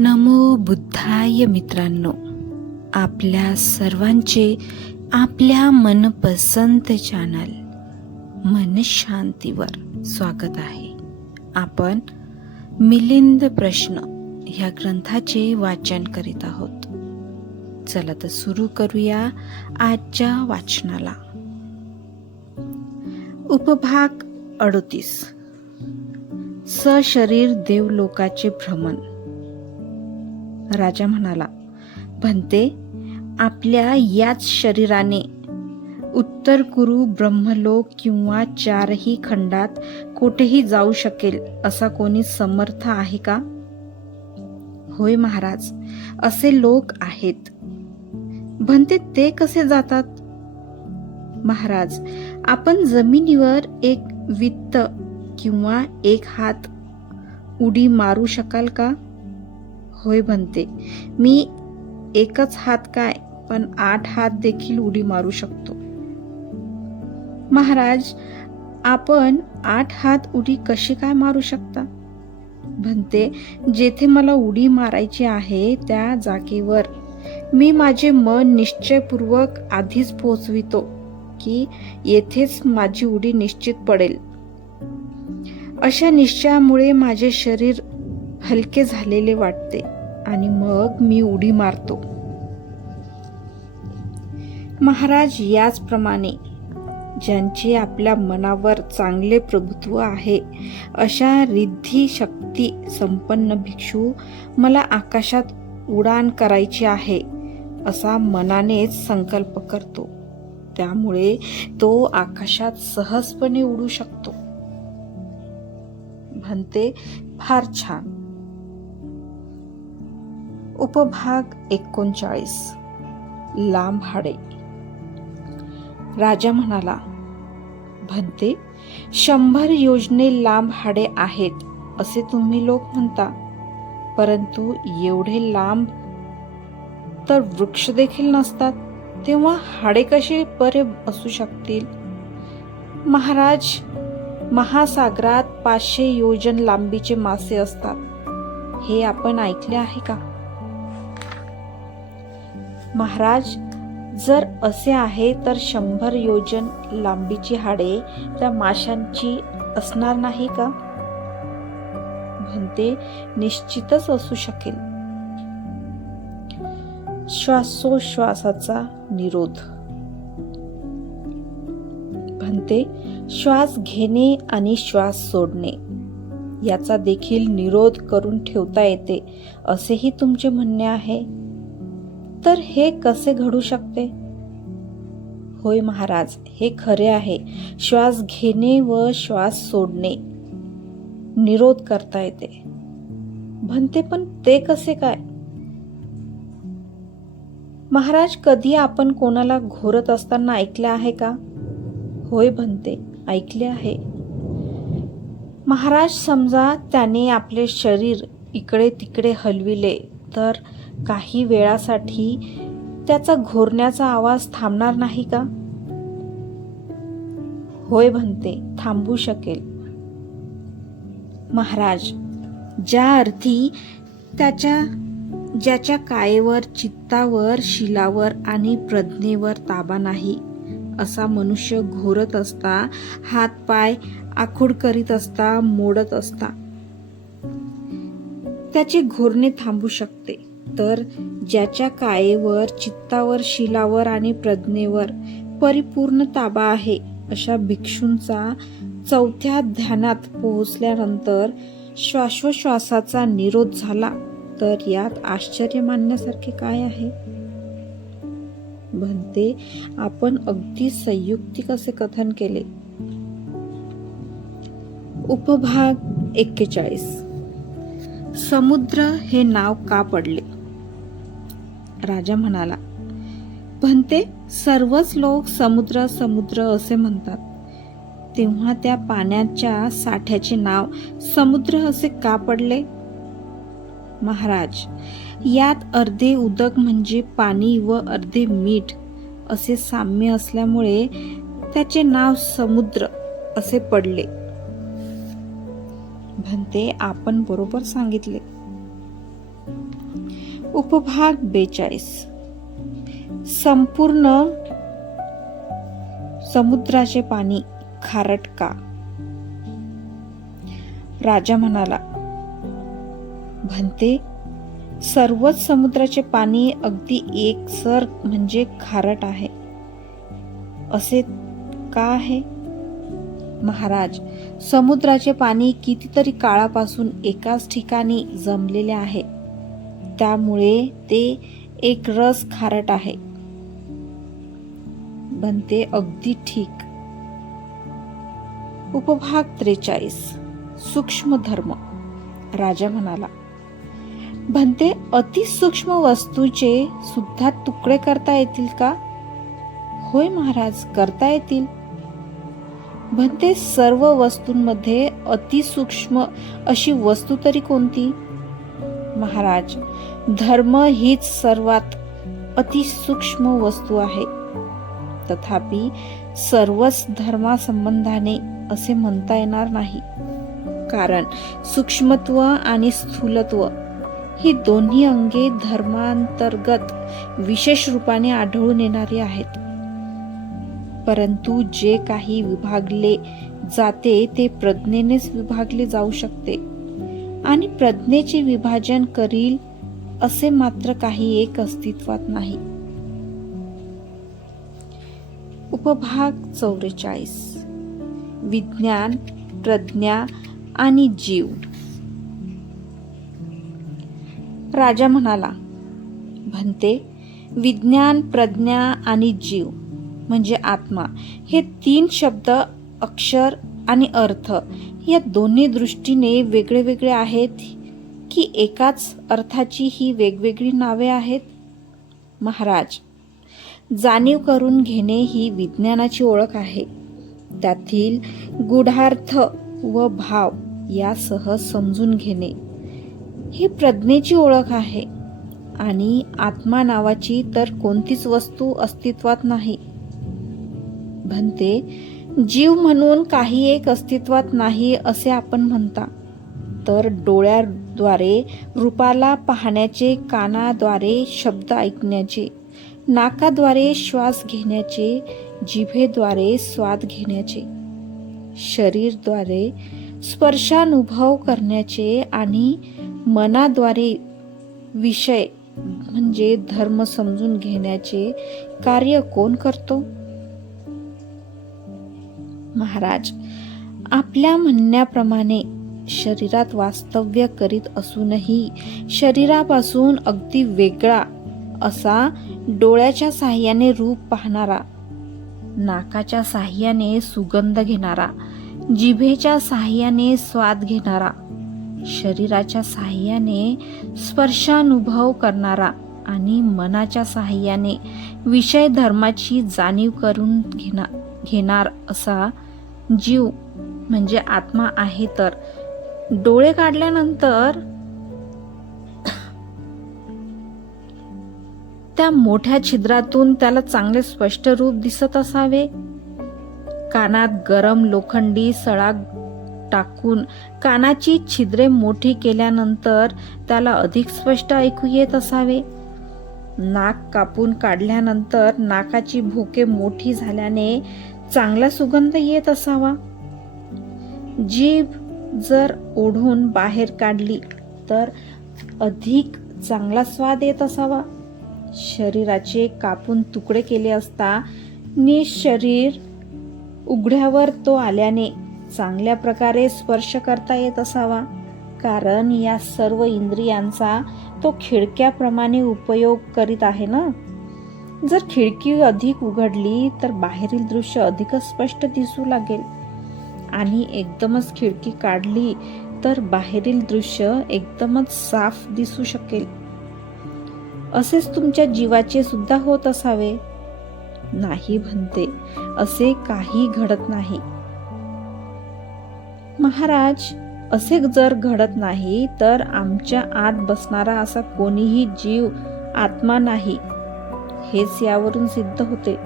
नमो बुद्धाय मित्रांनो. आपल्या सर्वांचे आपल्या मनपसंत चॅनल मनशांतीवर स्वागत आहे. आपण मिलिंद प्रश्न ह्या ग्रंथाचे वाचन करीत आहोत. चला तर सुरू करूया आजच्या वाचनाला. उपभाग अडोतीस. सशरीर देवलोकाचे भ्रमण. राजा म्हणाला भंते आपल्या याच शरीराने उत्तर कुरु ब्रह्मलोक किंवा चारही खंडात कुठेही जाऊ शकेल असा कोणी समर्थ आहे का? होय महाराज असे लोक आहेत. भंते ते कसे जातात? महाराज आपण जमिनीवर एक वित्त किंवा एक हात उडी मारू शकाल का? होय बनते मी एकच हात काय पण आठ हात देखील उडी मारू शकतो. महाराज आपण आठ हात उडी कशी काय मारू शकता? म्हणते जेथे मला उडी मारायची आहे त्या जागेवर. मी माझे मन निश्चयपूर्वक आधीच पोचवितो की येथेच माझी उडी निश्चित पडेल. अशा निश्चयामुळे माझे शरीर हलके झालेले वाटते आणि मग मी उडी मारतो. महाराज याचप्रमाणे ज्यांचे आपल्या मनावर चांगले प्रभुत्व आहे अशा रिद्धी शक्ती संपन्न भिक्षू मला आकाशात उडान करायची आहे असा मनानेच संकल्प करतो. त्यामुळे तो आकाशात सहजपणे उडू शकतो. म्हणते फार छान. उपभाग एकोणचाळीस. लांब हाडे राजा म्हणाला भंते शंभर योजने लांब हाडे आहेत असे तुम्ही लोक म्हणता. परंतु एवढे लांब तर वृक्ष देखील नसतात तेव्हा हाडे कसे बरे असू शकतील? महाराज महासागरात पाचशे योजन लांबीचे मासे असतात. हे आपण ऐकले आहे का? महाराज जर असे आहे तर शंभर योजन लांबीची हाडे त्या माशांची असणार नाही का? म्हणते निश्चितच असू शकेल. श्वासोश्वासाचा निरोध. म्हणते श्वास घेणे आणि श्वास सोडणे याचा देखील निरोध करून ठेवता येते असेही तुमचे म्हणणे आहे? तर हे कसे घडू शकते? होय महाराज हे खरे आहे. श्वास घेणे व श्वास सोडणे. निरोध करता येते. म्हणते पण ते कसे काय? महाराज कधी आपण कोणाला घोरत असताना ऐकले आहे का? होय म्हणते ऐकले आहे. महाराज समजा त्याने आपले शरीर इकडे तिकडे हलविले तर काही वेळासाठी त्याचा घोरण्याचा आवाज थांबणार नाही का? होय म्हणते थांबू शकेल. महाराज ज्या अर्थी त्याच्या ज्याच्या कायेवर चित्तावर शिलावर आणि प्रज्ञेवर ताबा नाही असा मनुष्य घोरत असता हात पाय आखूड करीत असता मोडत असता त्याचे घोरणे थांबू शकते. तर ज्याच्या कायेवर चित्तावर शिलावर आणि प्रज्ञेवर परिपूर्ण ताबा आहे अशा भिक्षूंचा चौथ्या ध्यानात पोहोचल्यानंतर श्वासोश्वासाचा निरोध झाला. तर यात आश्चर्य मानण्यासारखे काय आहे? म्हणते आपण अगदी संयुक्तिक असे कथन केले? उपभाग एक्केचाळीस. समुद्र हे नाव का पडले? राजा म्हणाला म्हणते सर्वच लोक समुद्र समुद्र असे म्हणतात. तेव्हा त्या पाण्याच्या साठ्याचे नाव समुद्र असे का पडले? महाराज यात अर्धे उदक म्हणजे पाणी व अर्धे मीठ असे साम्य असल्यामुळे त्याचे नाव समुद्र असे पडले. म्हणते आपण बरोबर सांगितले. उपभाग बेचाळीस. संपूर्ण समुद्राचे पाणी खारट का? राजा म्हणाला म्हणते सर्वच समुद्राचे पाणी अगदी एकसर म्हणजे खारट आहे. असे का आहे? महाराज समुद्राचे पाणी कितीतरी काळापासून एकाच ठिकाणी जमलेले आहे. त्यामुळे ते एक रस खारट आहे. बनते अगदी ठीक. उपभाग त्रेचाळीस. सूक्ष्म धर्म. राजा म्हणाला बनते अतिसूक्ष्म वस्तूचे सुद्धा तुकडे करता येतील का? होय महाराज करता येतील. बनते सर्व वस्तूंमध्ये अतिसूक्ष्म अशी वस्तू तरी कोणती? महाराज धर्म हीच सर्वात अतिसूक्ष्म वस्तू आहे. तथापि सर्वच धर्मासंबंधाने असे म्हणता येणार नाही. कारण सूक्ष्मत्व आणि स्थूलत्व ही दोन्ही अंगे धर्मांतर्गत विशेष रूपाने आढळून येणारी आहेत. परंतु जे काही विभागले जाते ते प्रज्ञेनेच विभागले जाऊ शकते. आणि प्रज्ञेचे विभाजन करील असे मात्र काही एक अस्तित्वात नाही. उपभाग चौवेचाळीस. विज्ञान प्रज्ञा आणि जीव. राजा म्हणाला म्हणते विज्ञान प्रज्ञा आणि जीव म्हणजे आत्मा हे तीन शब्द अक्षर आणि अर्थ या दोन्ही दृष्टीने वेगळे वेगळे आहेत की एकाच अर्थाची ही वेगवेगळी नावे आहेत? महाराज जाणीव करून घेणे ही विज्ञानाची ओळख आहे. त्यातील गुढार्थ व भाव यासह समजून घेणे ही प्रज्ञेची ओळख आहे आणि आत्मा नावाची तर कोणतीच वस्तू अस्तित्वात नाही. म्हणते जीव म्हणून काही एक अस्तित्वात नाही असे आपण म्हणता. तर डोळ्याद्वारे रूपाला पाहण्याचे कानाद्वारे शब्द ऐकण्याचे नाकाद्वारे श्वास घेण्याचे जिभेद्वारे स्वाद घेण्याचे शरीरद्वारे स्पर्शानुभव करण्याचे आणि मनाद्वारे विषय म्हणजे धर्म समजून घेण्याचे कार्य कोण करतो? महाराज आपल्या म्हणण्याप्रमाणे शरीरात वास्तव्य करीत असूनही शरीरापासून अगदी वेगळा असा डोळ्याच्या साह्याने रूप पाहणारा नाकाच्या साह्याने सुगंध घेणारा जिभेच्या साह्याने स्वाद घेणारा शरीराच्या साह्याने स्पर्शानुभव करणारा आणि मनाच्या साह्याने विषय धर्माची जाणीव करून घेणार घेणार असा जीव म्हणजे आत्मा आहे तर. डोळे काढल्यानंतर त्या मोठ्या छिद्रातून त्याला चांगले स्पष्ट रूप दिसत असावे. कानात गरम लोखंडी सळा टाकून कानाची छिद्रे मोठी केल्यानंतर त्याला अधिक स्पष्ट ऐकू येत असावे. नाक कापून काढल्यानंतर नाकाची भोके मोठी झाल्याने चांगला सुगंध येत असावा. जीभ जर ओढून बाहेर काढली तर अधिक चांगला स्वाद येत असावा. शरीराचे कापून तुकडे केले असता नि शरीर उघड्यावर तो आल्याने चांगल्या प्रकारे स्पर्श करता येत असावा. कारण या सर्व इंद्रियांचा तो खिडक्याप्रमाणे उपयोग करीत आहे ना? जर खिडकी अधिक उघडली तर बाहेरील दृश्य अधिकच स्पष्ट दिसू लागेल. आणि एकदमच खिडकी काढली तर बाहेरील दृश्य एकदमच साफ दिसू शकेल. असेच तुमच्या जीवाचे सुद्धा होत असावे. नाही म्हणते असे काही घडत नाही. महाराज असे जर घडत नाही तर आमच्या आत बसणारा असा कोणीही जीव आत्मा नाही. हेच यावरून सिद्ध होते.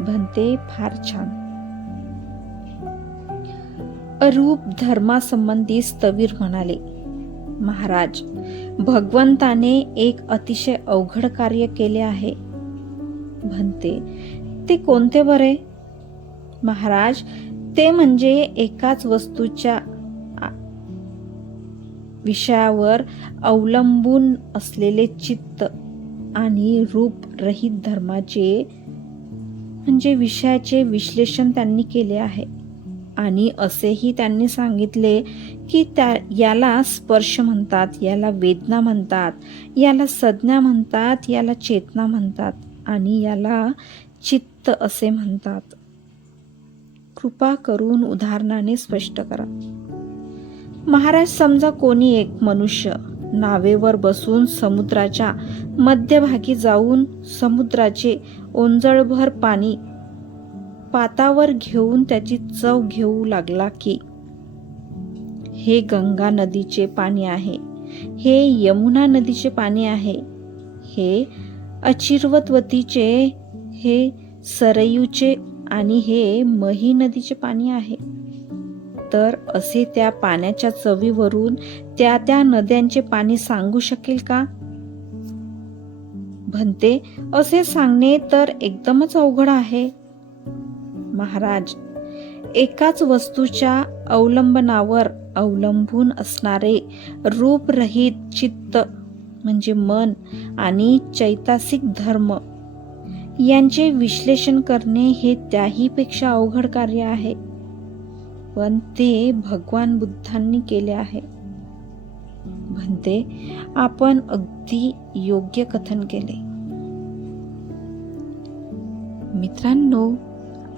भंते फार छान. अरूप धर्मासंबंधी स्थवीर म्हणाले महाराज भगवंताने एक अतिशय अवघड कार्य केले आहे. म्हणते ते कोणते बरे? महाराज ते म्हणजे एकाच वस्तूच्या विषयावर अवलंबून असलेले चित्त. आणि रूप रहित धर्माचे म्हणजे विषयाचे विश्लेषण त्यांनी केले आहे. आणि असेही त्यांनी सांगितले की त्या याला स्पर्श म्हणतात याला वेदना म्हणतात याला संज्ञा म्हणतात याला चेतना म्हणतात आणि याला चित्त असे म्हणतात. कृपा करून उदाहरणाने स्पष्ट करा. महाराज समजा कोणी एक मनुष्य नावेवर बसून समुद्राच्या मध्यभागी जाऊन समुद्राचे ओंजळभर पाणी पातावर घेऊन त्याची चव घेऊ लागला की हे गंगा नदीचे पाणी आहे हे यमुना नदीचे पाणी आहे हे अचिरवतवतीचे हे सरयूचे आणि हे मही नदीचे पाणी आहे. तर असे त्या पाण्याच्या चवीवरून त्या त्या नद्यांचे पाणी सांगू शकेल का? म्हणते असे सांगणे तर एकदमच अवघड आहे. महाराज एकाच वस्तूच्या अवलंबनावर अवलंबून असणारे रूपरहित चित्त म्हणजे मन आणि चैतासिक धर्म यांचे विश्लेषण करणे हे त्याहीपेक्षा अवघड कार्य आहे. पण ते भगवान बुद्धांनी केले आहे. म्हणते आपण अगदी योग्य कथन केले. मित्रांनो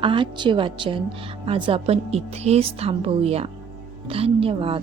आजचे वाचन आज आपण इथेच थांबवूया. धन्यवाद.